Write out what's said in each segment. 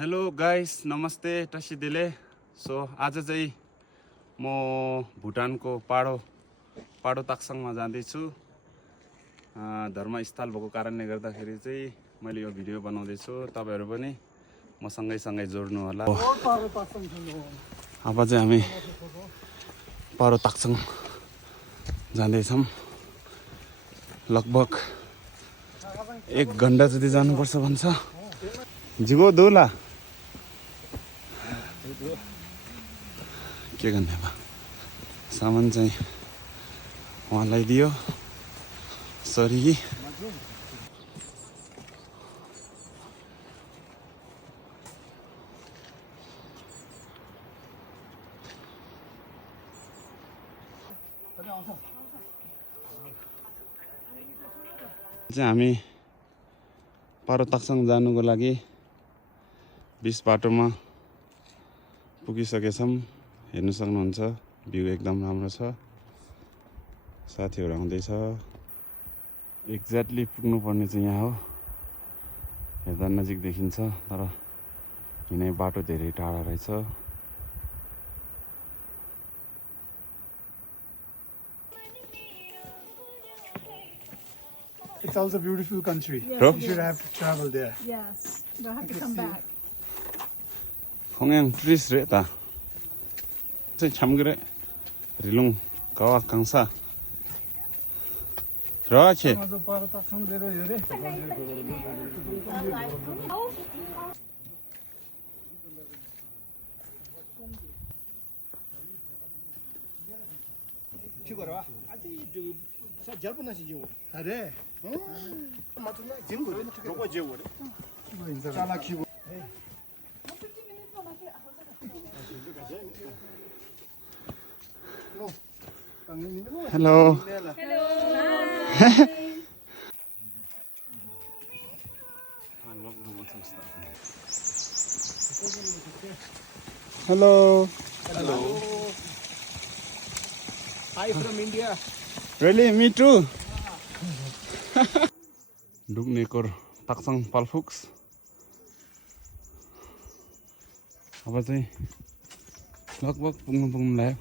Hello guys, नमस्ते टसिदिले। So आज चाहिँ म भुटानको पाडो ताक्साङमा जाँदैछु। धर्मस्थल भएको कारणले गर्दाखेरि चाहिँ मैले यो भिडियो बनाउँदैछु। तपाईहरु पनि म सँगै जोड्नु होला। अब चाहिँ हामी पाडो ताक्साङ जाँदैछौँ। लगभग 1 घण्टा जति जानुपर्छ भन्छ। जिगो दोला के गर्ने अब, सामान चाहिँ उहाँलाई दियो। सरी चाहिँ हामी पाडो ताक्साङ जानुको लागि 20 बाटोमा पुगिसकेछौँ। हेर्न सक्नुहुन्छ, भ्यू एकदम राम्रो छ। साथीहरु आउँदैछ। एक्ज्याक्टली पुग्नु पर्ने चाहिँ यहाँ हो। हेर्दा नजिक देखिन्छ तर हिँड्ने बाटो धेरै टाढा रहेछ। It's also a beautiful country. Bro? You should have to travel there. Yes, we'll have to come back. 홍양 트리스레다. 참 그래. 릴롱 가와 강사. 그렇지. 맞아, 바로 딱 상대로 열에. 찍어라. 아직 저 잘못나시 지고. अरे 맞나? 지금 그래. 저거 지고 그래. चाला खिबो hello. Hello. Hello. Hi from India. Really? Me too. Duknekor Taksang Palfuks. अब चाहिँ लगभग पुग्नु लाग्यो।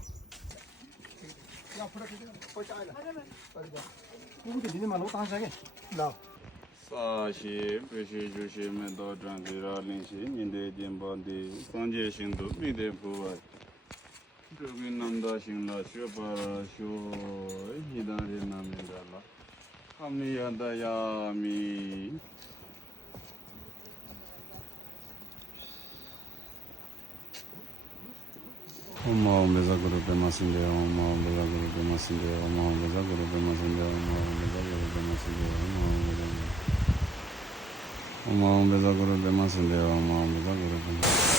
누구도 니네 말 못하는 사게. ला 40, 80, 90, 도 장기라 링시, 민대 딘반디, 산제 신도 미대 부와. 저기 남다 신라 쇼바라 쇼 히다리 남이달라. 함니야다 야미. Oma beza guru bema sinde, oma beza guru bema sinde, oma beza guru bema sinde, oma beza guru bema sinde, oma beza guru bema sinde, oma beza guru bema sinde.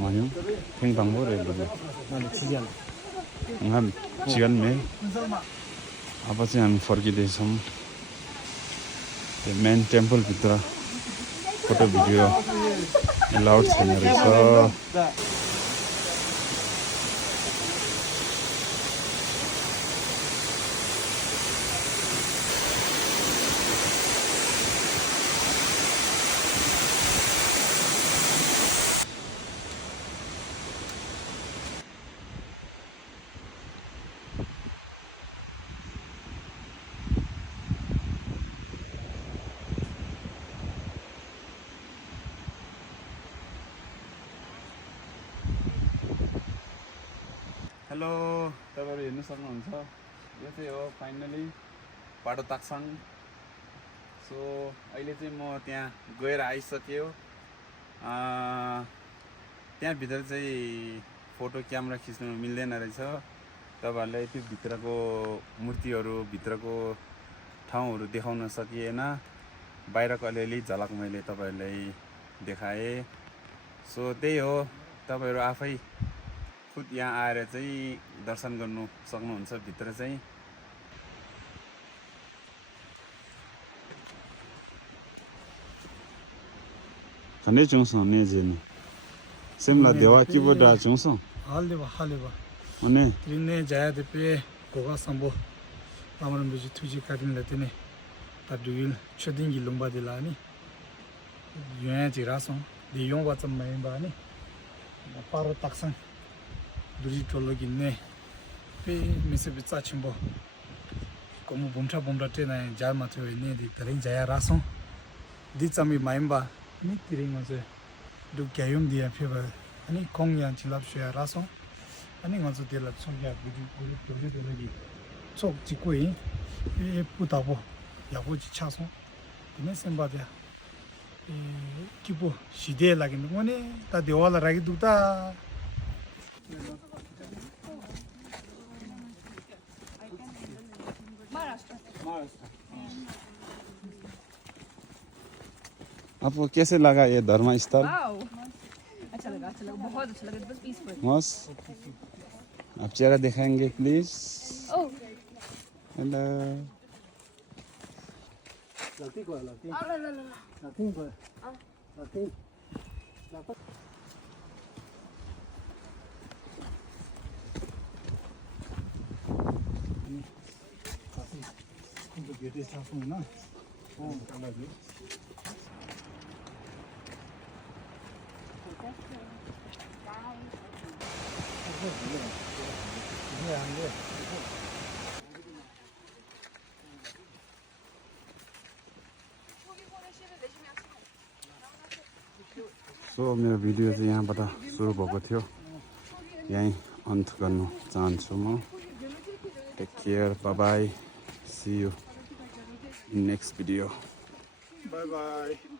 Manyo, keng bangbo re bule. Ngam jigan me. अब चाहिँ हामी फर्किँदैछौँ। त्यो main temple भित्र photo video allowed छैन रहेछ। Hello तपाईँहरू हेर्नु सक्नुहुन्छ यो चाहिँ हो फाइनली पाटो ताक्साङ सो अहिले चाहिँ म त्यहाँ गएर आइसक्यो त्यहाँभित्र चाहिँ फोटो क्यामेरा खिच्नु मिल्दैन रहेछ तपाईँहरूलाई त्यो भित्रको मूर्तिहरू भित्रको ठाउँहरू देखाउन सकिएन बाहिरको अलिअलि झलक मैले तपाईँहरूलाई देखाएँ सो त्यही हो तपाईँहरू आफै खुद यहाँ आएर चाहिँ दर्शन गर्नु सक्नुहुन्छ भित्र चाहिँ झन्डै चुउँछौँ नेजेनी सिमला देवा कि बोडा चुउँछौँ 할레바 अनि 트린네 자야데페 고가 삼보 아무런 비지 투지 카딘 레테네 다두일 셔딩기 롱바딜라니 유엔지라서 리용바 좀 마인바니 바로 딱상 두지 톨로긴네 페 미세비 짜침보 como bomcha te나 자마토 네디 드린 자야라서 디참이 마인바 니 트링어제 두 개용 디야 페바 아니 공양 질랍셔라서 아니 가서 될라 총야 우리 돌리기 쪽 짓고이 이 부다보 야고지 차서 근데 선바야 이 기부 시대에 라긴 거네 다 대화라 라기 두다 आपको कैसे लगा ये धर्म स्थल वाओ अच्छा लगा बहुत अच्छा लगा बस पीसफुल मस्त आप चेहरा दिखाएंगे प्लीज ओह हेलो 라티 거야 라티 ला 라티 거야 라티 근데 게대 차송나 달라지 이게 안 돼. सो मेरो भिडियो चाहिँ यहाँबाट सुरु भएको थियो यहीँ अन्त गर्नु चाहन्छु म take care bye see you in next video bye by